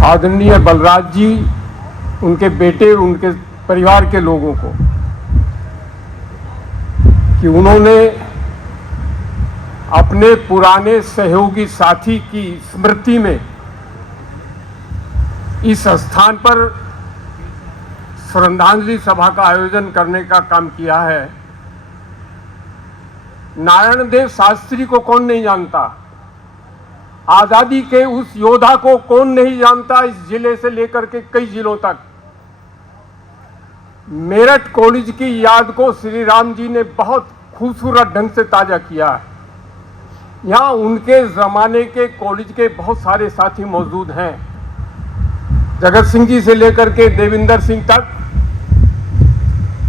आदरणीय बलराज जी, उनके बेटे, उनके परिवार के लोगों को कि उन्होंने अपने पुराने सहयोगी साथी की स्मृति में इस स्थान पर श्रद्धांजलि सभा का आयोजन करने का काम किया है। नारायण देव शास्त्री को कौन नहीं जानता, आजादी के उस योद्धा को कौन नहीं जानता। इस जिले से लेकर के कई जिलों तक मेरठ कॉलेज की याद को श्री राम जी ने बहुत खूबसूरत ढंग से ताजा किया है। यहाँ उनके जमाने के कॉलेज के बहुत सारे साथी मौजूद हैं, जगत सिंह जी से लेकर के देविंदर सिंह तक,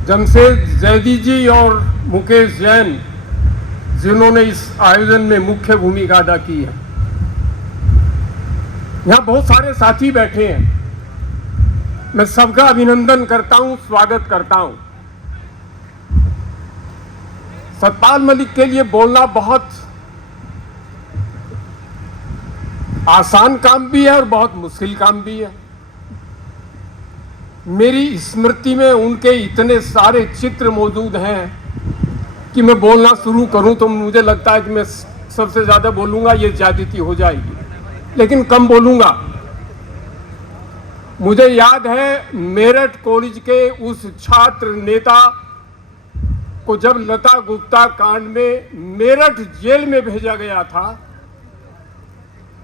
जमशेद जैदी जी और मुकेश जैन, जिन्होंने इस आयोजन में मुख्य भूमिका अदा की है। यहाँ बहुत सारे साथी बैठे हैं, मैं सबका अभिनंदन करता हूं, स्वागत करता हूं। सतपाल मलिक के लिए बोलना बहुत आसान काम भी है और बहुत मुश्किल काम भी है। मेरी स्मृति में उनके इतने सारे चित्र मौजूद हैं कि मैं बोलना शुरू करूं तो मुझे लगता है कि मैं सबसे ज्यादा बोलूंगा, ये ज्यादती हो जाएगी, लेकिन कम बोलूंगा। मुझे याद है मेरठ कॉलेज के उस छात्र नेता को जब लता गुप्ता कांड में मेरठ जेल में भेजा गया था,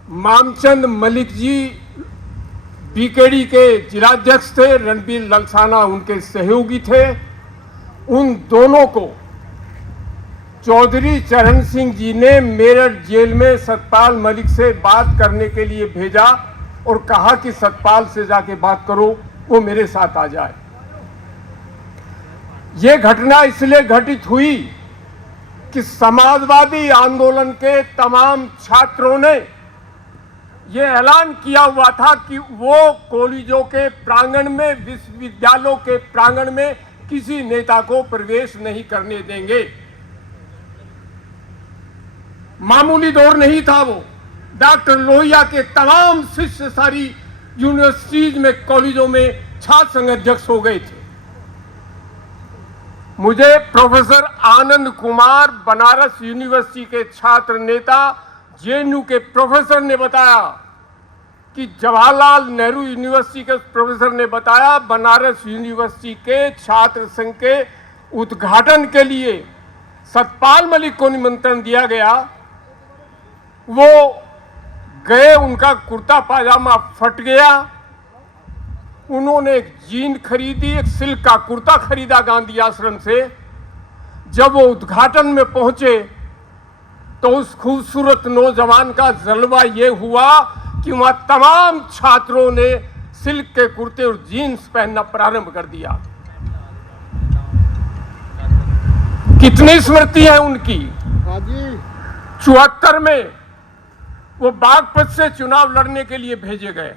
मामचंद मलिक जी बीकेडी के जिलाध्यक्ष थे, रणबीर ललसाना उनके सहयोगी थे। उन दोनों को चौधरी चरण सिंह जी ने मेरठ जेल में सतपाल मलिक से बात करने के लिए भेजा और कहा कि सतपाल से जाके बात करो, वो मेरे साथ आ जाए। ये घटना इसलिए घटित हुई कि समाजवादी आंदोलन के तमाम छात्रों ने ये ऐलान किया हुआ था कि वो कॉलेजों के प्रांगण में, विश्वविद्यालयों के प्रांगण में किसी नेता को प्रवेश नहीं करने देंगे। मामूली दौर नहीं था वो। डॉक्टर लोहिया के तमाम शिष्य सारी यूनिवर्सिटीज में, कॉलेजों में छात्र संघ अध्यक्ष हो गए थे। मुझे प्रोफेसर आनंद कुमार, बनारस यूनिवर्सिटी के छात्र नेता, जेएनयू के प्रोफेसर ने बताया कि जवाहरलाल नेहरू यूनिवर्सिटी के प्रोफेसर ने बताया बनारस यूनिवर्सिटी के छात्र संघ के उद्घाटन के लिए सतपाल मलिक को निमंत्रण दिया गया। वो गए, उनका कुर्ता पाजामा फट गया, उन्होंने एक जीन खरीदी, एक सिल्क का कुर्ता खरीदा गांधी आश्रम से। जब वो उद्घाटन में पहुंचे तो उस खूबसूरत नौजवान का जलवा ये हुआ कि वहां तमाम छात्रों ने सिल्क के कुर्ते और जीन्स पहनना प्रारंभ कर दिया। कितनी स्मृति है उनकी। 74 में वो बागपत से चुनाव लड़ने के लिए भेजे गए।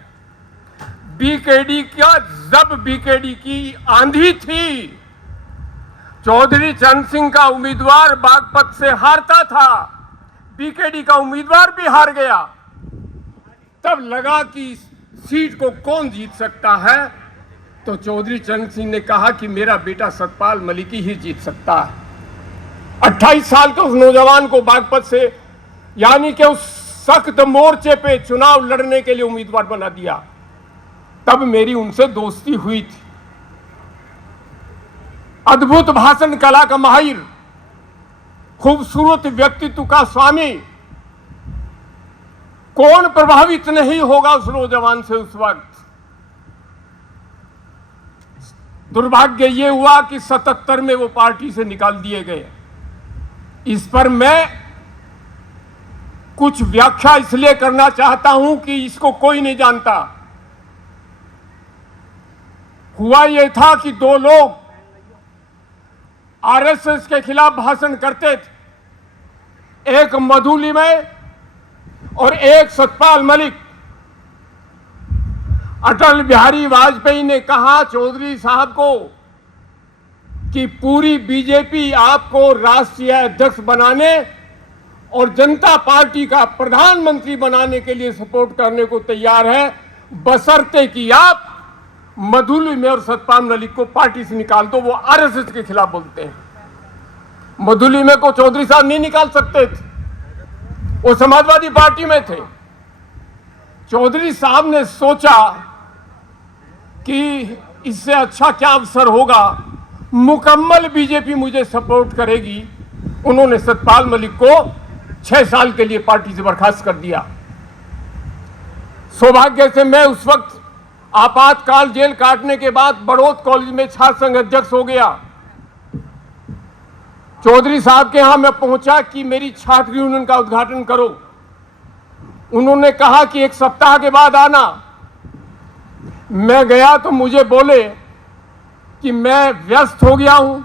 बीकेडी का, जब बीकेडी की आंधी थी, चौधरी चरण सिंह का उम्मीदवार बागपत से हारता था, बीकेडी का उम्मीदवार भी हार गया। तब लगा कि सीट को कौन जीत सकता है, तो चौधरी चरण सिंह ने कहा कि मेरा बेटा सतपाल मलिक ही जीत सकता है। 28 साल के उस नौजवान को बागपत से, यानी कि उस सख्त मोर्चे पे चुनाव लड़ने के लिए उम्मीदवार बना दिया। तब मेरी उनसे दोस्ती हुई थी। अद्भुत भाषण कला का माहिर, खूबसूरत व्यक्तित्व का स्वामी, कौन प्रभावित नहीं होगा उस नौजवान से उस वक्त। दुर्भाग्य ये हुआ कि 77 में वो पार्टी से निकाल दिए गए। इस पर मैं कुछ व्याख्या इसलिए करना चाहता हूं कि इसको कोई नहीं जानता। हुआ यह था कि दो लोग आरएसएस के खिलाफ भाषण करते थे, एक मधुलिमय और एक सतपाल मलिक। अटल बिहारी वाजपेयी ने कहा चौधरी साहब को कि पूरी बीजेपी आपको राष्ट्रीय अध्यक्ष बनाने और जनता पार्टी का प्रधानमंत्री बनाने के लिए सपोर्ट करने को तैयार है, बशर्ते कि आप मधुली में और सतपाल मलिक को पार्टी से निकाल दो। वो आरएसएस के खिलाफ बोलते हैं। मधुली में को चौधरी साहब नहीं निकाल सकते थे, वो समाजवादी पार्टी में थे। चौधरी साहब ने सोचा कि इससे अच्छा क्या अवसर होगा, मुकम्मल बीजेपी मुझे सपोर्ट करेगी। उन्होंने सतपाल मलिक को 6 साल के लिए पार्टी से बर्खास्त कर दिया। सौभाग्य से मैं उस वक्त आपातकाल जेल काटने के बाद बड़ौद कॉलेज में छात्र संघ अध्यक्ष हो गया। चौधरी साहब के यहां मैं पहुंचा कि मेरी छात्र यूनियन का उद्घाटन करो। उन्होंने कहा कि 1 सप्ताह के बाद आना। मैं गया तो मुझे बोले कि मैं व्यस्त हो गया हूं,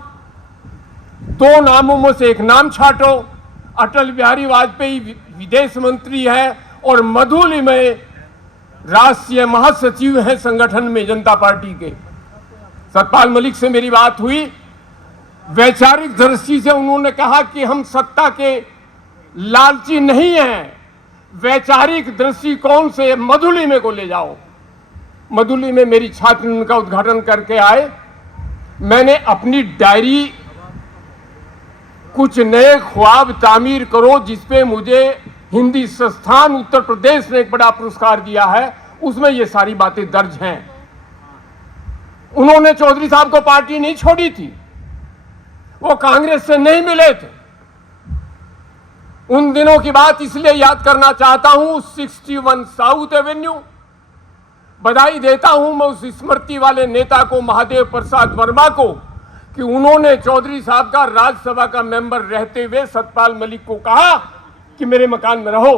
2 नामों में से एक नाम छांटो। अटल बिहारी वाजपेयी विदेश मंत्री है और मधुली में राष्ट्रीय महासचिव हैं संगठन में जनता पार्टी के। सतपाल मलिक से मेरी बात हुई। वैचारिक दृष्टि से उन्होंने कहा कि हम सत्ता के लालची नहीं हैं, वैचारिक दृष्टिकोण से मधुली में को ले जाओ। मधुली में मेरी छात्र का उद्घाटन करके आए। मैंने अपनी डायरी कुछ नए ख्वाब तामीर करो जिसपे मुझे हिंदी संस्थान उत्तर प्रदेश ने एक बड़ा पुरस्कार दिया है, उसमें ये सारी बातें दर्ज हैं। उन्होंने चौधरी साहब को पार्टी नहीं छोड़ी थी, वो कांग्रेस से नहीं मिले थे। उन दिनों की बात इसलिए याद करना चाहता हूं। 61 साउथ एवेन्यू, बधाई देता हूं मैं उस स्मृति वाले नेता को, महादेव प्रसाद वर्मा को, कि उन्होंने चौधरी साहब का राज्यसभा का मेंबर रहते हुए सतपाल मलिक को कहा कि मेरे मकान में रहो।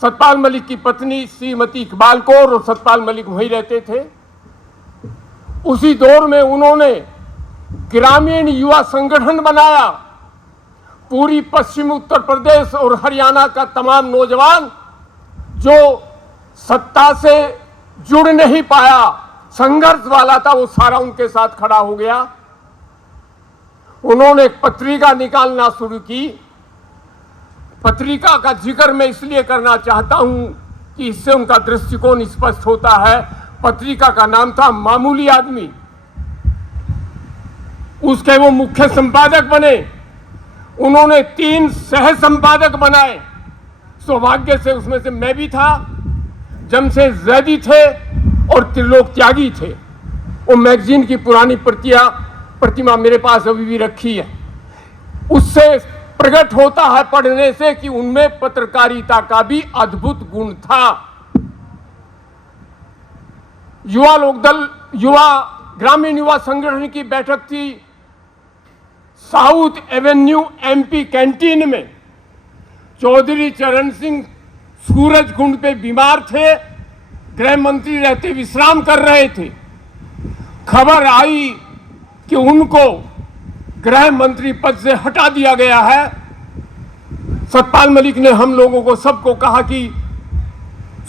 सतपाल मलिक की पत्नी श्रीमती इकबाल कौर और सतपाल मलिक वहीं रहते थे। उसी दौर में उन्होंने ग्रामीण युवा संगठन बनाया। पूरी पश्चिम उत्तर प्रदेश और हरियाणा का तमाम नौजवान जो सत्ता से जुड़ नहीं पाया, संघर्ष वाला था, वो सारा उनके साथ खड़ा हो गया। उन्होंने एक पत्रिका निकालना शुरू की। पत्रिका का जिक्र मैं इसलिए करना चाहता हूं कि इससे उनका दृष्टिकोण स्पष्ट होता है। पत्रिका का नाम था मामूली आदमी। उसके वो मुख्य संपादक बने। उन्होंने 3 सह संपादक बनाए। सौभाग्य से उसमें से मैं भी था, जमशेद जैदी थे और त्रिलोक त्यागी थे। वो मैगजीन की पुरानी प्रतिमा मेरे पास अभी भी रखी है। उससे प्रकट होता है पढ़ने से कि उनमें पत्रकारिता का भी अद्भुत गुण था। युवा लोकदल, ग्रामीण युवा संगठन की बैठक थी साउथ एवेन्यू एमपी कैंटीन में। चौधरी चरण सिंह सूरजकुंड पे बीमार थे, गृह मंत्री रहते विश्राम कर रहे थे। खबर आई कि उनको गृह मंत्री पद से हटा दिया गया है। सतपाल मलिक ने हम लोगों को सबको कहा कि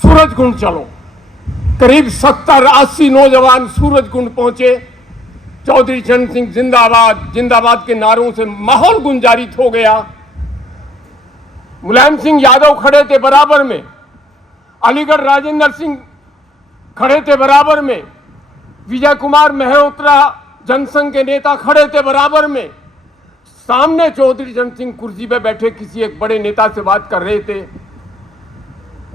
सूरजकुंड चलो। करीब 70-80 नौजवान सूरजकुंड पहुंचे। चौधरी चरण सिंह जिंदाबाद जिंदाबाद के नारों से माहौल गुंजारित हो गया। मुलायम सिंह यादव खड़े थे बराबर में, अलीगढ़ राजेंद्र सिंह खड़े थे बराबर में, विजय कुमार मेहरोत्रा जनसंघ के नेता खड़े थे बराबर में। सामने चौधरी चरण सिंह कुर्सी पे बैठे किसी एक बड़े नेता से बात कर रहे थे।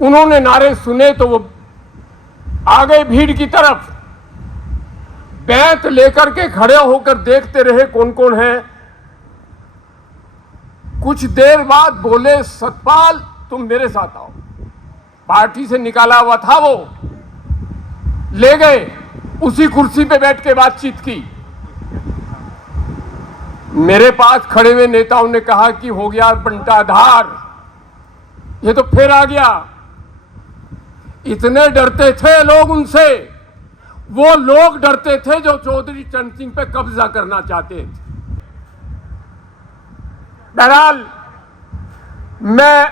उन्होंने नारे सुने तो वो आ गए भीड़ की तरफ। बैत लेकर के खड़े होकर देखते रहे कौन कौन है। कुछ देर बाद बोले, सतपाल तुम मेरे साथ आओ। पार्टी से निकाला हुआ था वो, ले गए, उसी कुर्सी पे बैठ के बातचीत की। मेरे पास खड़े हुए नेताओं ने कहा कि हो गया बंटाधार, ये तो फिर आ गया। इतने डरते थे लोग उनसे, वो लोग डरते थे जो चौधरी चरण सिंह पे कब्जा करना चाहते थे। बहरहाल मैं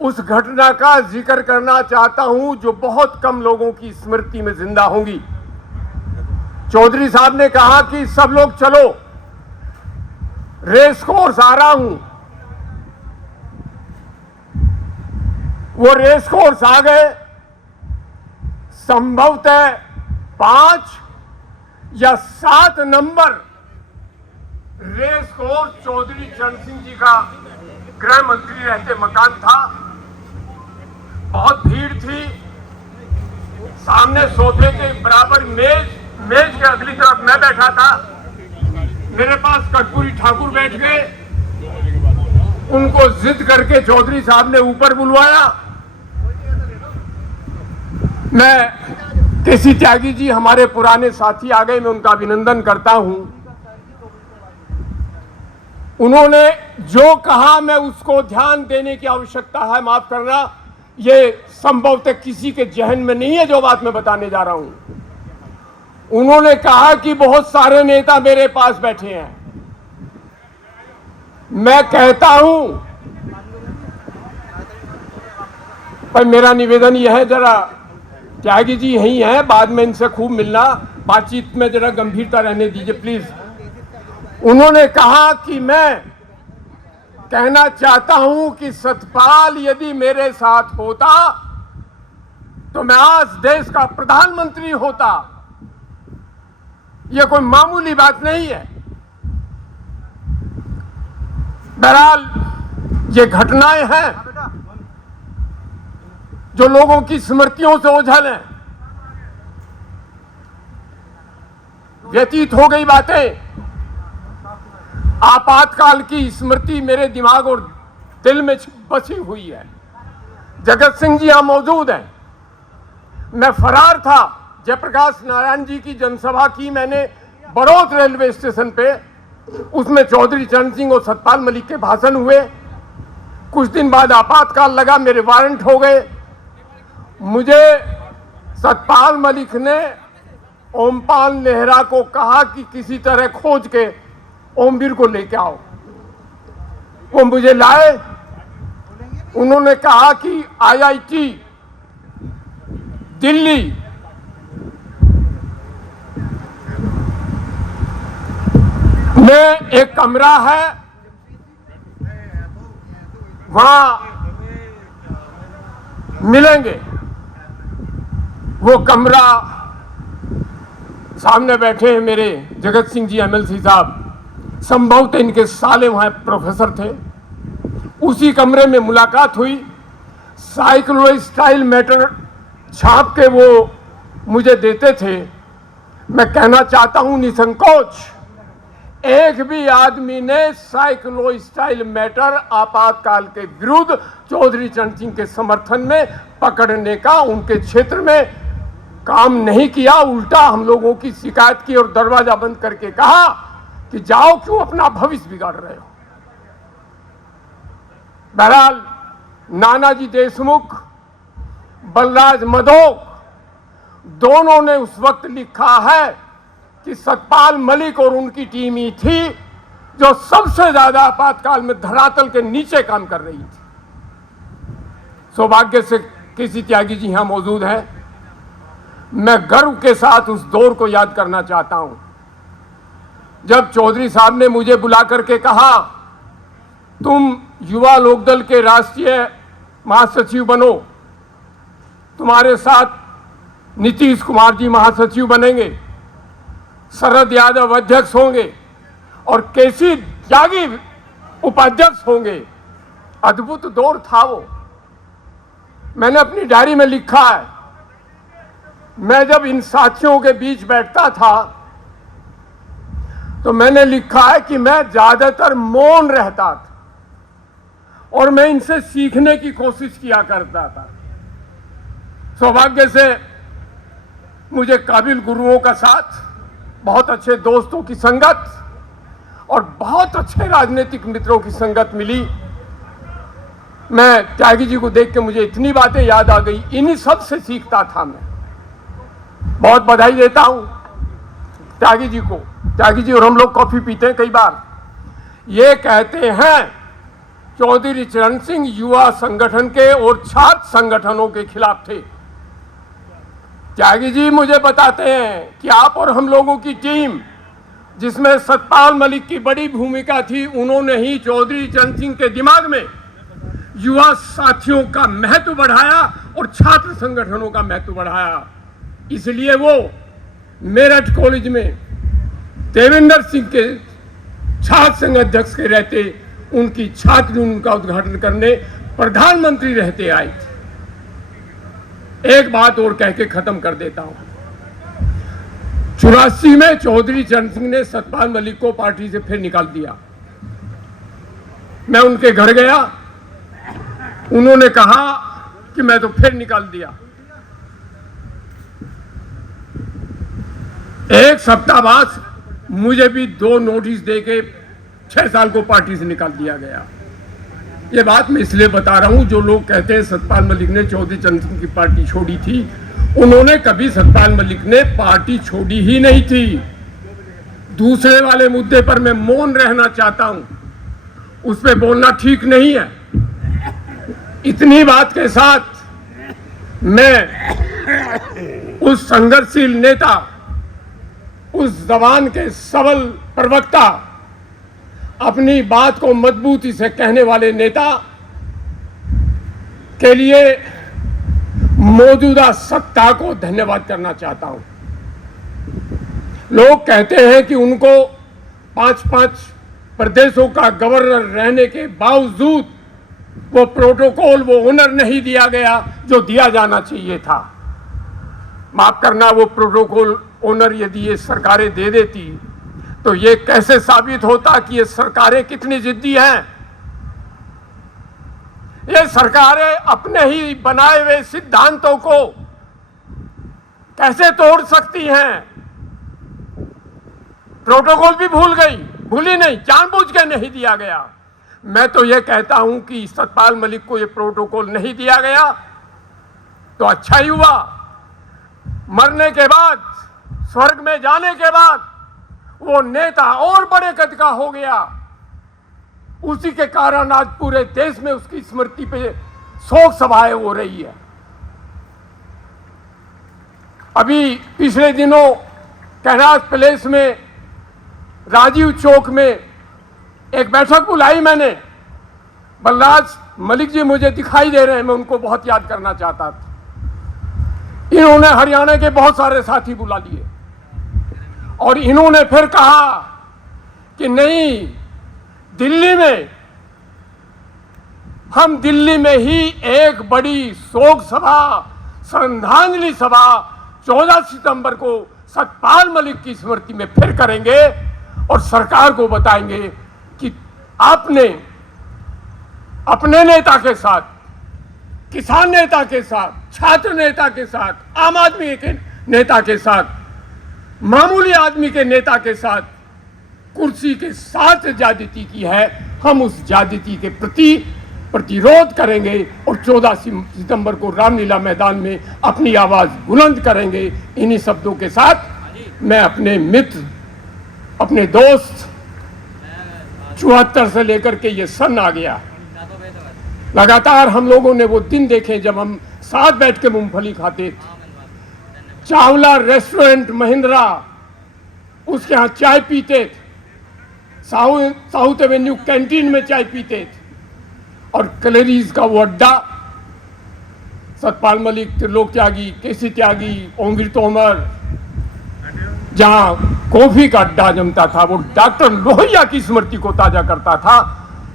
उस घटना का जिक्र करना चाहता हूं जो बहुत कम लोगों की स्मृति में जिंदा होंगी। चौधरी साहब ने कहा कि सब लोग चलो, रेस कोर्स आ रहा हूं। वो रेस कोर्स आ गए। संभवतः 5 या 7 नंबर रेस कोर्स चौधरी चरण सिंह जी का गृह मंत्री रहते मकान था। बहुत भीड़ थी। सामने सोफे के बराबर मेज के अगली तरफ मैं बैठा था। मेरे पास कर्पूरी ठाकुर बैठ गए। उनको जिद करके चौधरी साहब ने ऊपर बुलवाया। मैं केसी त्यागी जी हमारे पुराने साथी आ गए, मैं उनका अभिनंदन करता हूं। उन्होंने जो कहा मैं उसको ध्यान देने की आवश्यकता है। माफ करना, ये संभवतः किसी के जहन में नहीं है जो बात मैं बताने जा रहा हूं। उन्होंने कहा कि बहुत सारे नेता मेरे पास बैठे हैं। मैं कहता हूं, पर मेरा निवेदन यह है, जरा त्यागी जी यही हैं, बाद में इनसे खूब मिलना, बातचीत में जरा गंभीरता रहने दीजिए प्लीज। उन्होंने कहा कि मैं कहना चाहता हूं कि सतपाल यदि मेरे साथ होता तो मैं आज देश का प्रधानमंत्री होता। यह कोई मामूली बात नहीं है। बहरहाल ये घटनाएं हैं जो लोगों की स्मृतियों से ओझल हैं। व्यतीत हो गई बातें। आपातकाल की स्मृति मेरे दिमाग और दिल में बसी हुई है। जगत सिंह जी यहां मौजूद हैं। मैं फरार था। जयप्रकाश नारायण जी की जनसभा की मैंने बड़ौत रेलवे स्टेशन पे। उसमें चौधरी चरण सिंह और सतपाल मलिक के भाषण हुए। कुछ दिन बाद आपातकाल लगा, मेरे वारंट हो गए। मुझे सतपाल मलिक ने ओमपाल नेहरा को कहा कि किसी तरह खोज के ओमवीर को लेके आओ। वो मुझे लाए। उन्होंने कहा कि IIT दिल्ली में एक कमरा है, वहां मिलेंगे। वो कमरा, सामने बैठे हैं मेरे जगत सिंह जी MLC साहब, संभवतः इनके साले वहां प्रोफेसर थे। उसी कमरे में मुलाकात हुई। साइक्लो स्टाइल मैटर छाप के वो मुझे देते थे। मैं कहना चाहता हूं निसंकोच, एक भी आदमी ने साइक्लो स्टाइल मैटर आपातकाल के विरुद्ध चौधरी चरण सिंह के समर्थन में पकड़ने का उनके क्षेत्र में काम नहीं किया। उल्टा हम लोगों की शिकायत की और दरवाजा बंद करके कहा कि जाओ, क्यों अपना भविष्य बिगाड़ रहे हो। बहरहाल नानाजी देशमुख, बलराज मधोक दोनों ने उस वक्त लिखा है कि सतपाल मलिक और उनकी टीम ही थी जो सबसे ज्यादा आपातकाल में धरातल के नीचे काम कर रही थी। सौभाग्य से केसी त्यागी जी यहां मौजूद हैं। मैं गर्व के साथ उस दौर को याद करना चाहता हूं जब चौधरी साहब ने मुझे बुला करके कहा, तुम युवा लोकदल के राष्ट्रीय महासचिव बनो, तुम्हारे साथ नीतीश कुमार जी महासचिव बनेंगे, शरद यादव अध्यक्ष होंगे और केसी त्यागी उपाध्यक्ष होंगे। अद्भुत दौर था वो। मैंने अपनी डायरी में लिखा है, मैं जब इन साथियों के बीच बैठता था तो मैंने लिखा है कि मैं ज्यादातर मौन रहता था और मैं इनसे सीखने की कोशिश किया करता था। सौभाग्य से मुझे काबिल गुरुओं का साथ, बहुत अच्छे दोस्तों की संगत और बहुत अच्छे राजनीतिक मित्रों की संगत मिली। मैं त्यागी जी को देख के मुझे इतनी बातें याद आ गई। इन्हीं सब से सीखता था मैं। बहुत बधाई देता हूं त्यागी जी को। त्यागी जी और हम लोग कॉफी पीते हैं कई बार। ये कहते हैं चौधरी चरण सिंह युवा संगठन के और छात्र संगठनों के खिलाफ थे। त्यागी जी मुझे बताते हैं कि आप और हम लोगों की टीम, जिसमें सतपाल मलिक की बड़ी भूमिका थी, उन्होंने ही चौधरी चरण सिंह के दिमाग में युवा साथियों का महत्व बढ़ाया और छात्र संगठनों का महत्व बढ़ाया। इसलिए वो मेरठ कॉलेज में देवेंद्र सिंह के छात्र संघ अध्यक्ष के रहते उनकी छात्र यूनियन का उद्घाटन करने प्रधानमंत्री रहते आए थे। एक बात और कह के खत्म कर देता हूं। 84 में चौधरी चरण सिंह ने सतपाल मलिक को पार्टी से फिर निकाल दिया। मैं उनके घर गया, उन्होंने कहा कि मैं तो फिर निकाल दिया। एक सप्ताह बाद मुझे भी 2 नोटिस देके 6 साल को पार्टी से निकाल दिया गया। ये बात मैं इसलिए बता रहा हूं, जो लोग कहते हैं सतपाल मलिक ने चौधरी चरण सिंह की पार्टी छोड़ी थी, उन्होंने कभी सतपाल मलिक ने पार्टी छोड़ी ही नहीं थी। दूसरे वाले मुद्दे पर मैं मौन रहना चाहता हूं, उस पर बोलना ठीक नहीं है। इतनी बात के साथ मैं उस संघर्षशील नेता, उस जबान के सबल प्रवक्ता, अपनी बात को मजबूती से कहने वाले नेता के लिए मौजूदा सत्ता को धन्यवाद करना चाहता हूं। लोग कहते हैं कि उनको 5-5 प्रदेशों का गवर्नर रहने के बावजूद वो प्रोटोकॉल, वो ऑनर नहीं दिया गया जो दिया जाना चाहिए था। माफ करना, वो प्रोटोकॉल ऑनर यदि ये सरकारें दे देती तो ये कैसे साबित होता कि ये सरकारें कितनी जिद्दी हैं। ये सरकारें अपने ही बनाए हुए सिद्धांतों को कैसे तोड़ सकती हैं। प्रोटोकॉल भी भूली नहीं, जानबूझ के नहीं दिया गया। मैं तो ये कहता हूं कि सतपाल मलिक को ये प्रोटोकॉल नहीं दिया गया तो अच्छा ही हुआ। मरने के बाद, स्वर्ग में जाने के बाद वो नेता और बड़े कद का हो गया। उसी के कारण आज पूरे देश में उसकी स्मृति पे शोक सभाएं हो रही है। अभी पिछले दिनों कैलाश पैलेस में, राजीव चौक में एक बैठक बुलाई मैंने। बलराज मलिक जी मुझे दिखाई दे रहे हैं, मैं उनको बहुत याद करना चाहता था। इन्होंने हरियाणा के बहुत सारे साथी बुला लिए और इन्होंने फिर कहा कि नहीं, दिल्ली में, हम दिल्ली में ही एक बड़ी शोक सभा, श्रद्धांजलि सभा 14 सितंबर को सतपाल मलिक की स्मृति में फिर करेंगे और सरकार को बताएंगे कि आपने अपने नेता के साथ, किसान नेता के साथ, छात्र नेता के साथ, आम आदमी के नेता के साथ, मामूली आदमी के नेता के साथ कुर्सी के साथ ज्यादती की है। हम उस ज्यादती के प्रति प्रतिरोध करेंगे और 14 सितंबर को रामलीला मैदान में अपनी आवाज बुलंद करेंगे। इन्हीं शब्दों के साथ मैं अपने मित्र, अपने दोस्त, 74 से लेकर के ये सन आ गया, लगातार हम लोगों ने वो दिन देखे जब हम साथ बैठ के मूंगफली खाते थे। चावला रेस्टोरेंट महिंद्रा, उसके यहाँ चाय पीते थे, साउथ एवेन्यू कैंटीन में चाय पीते थे। और कलेरीज का वो अड्डा, सतपाल मलिक, त्रिलोक त्यागी, केसी त्यागी, ओमवीर तोमर, जहां कॉफी का अड्डा जमता था, वो डॉक्टर लोहिया की स्मृति को ताजा करता था।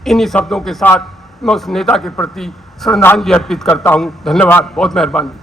इन्हीं शब्दों के साथ मैं उस नेता के प्रति श्रद्धांजलि अर्पित करता हूं। धन्यवाद, बहुत मेहरबानी।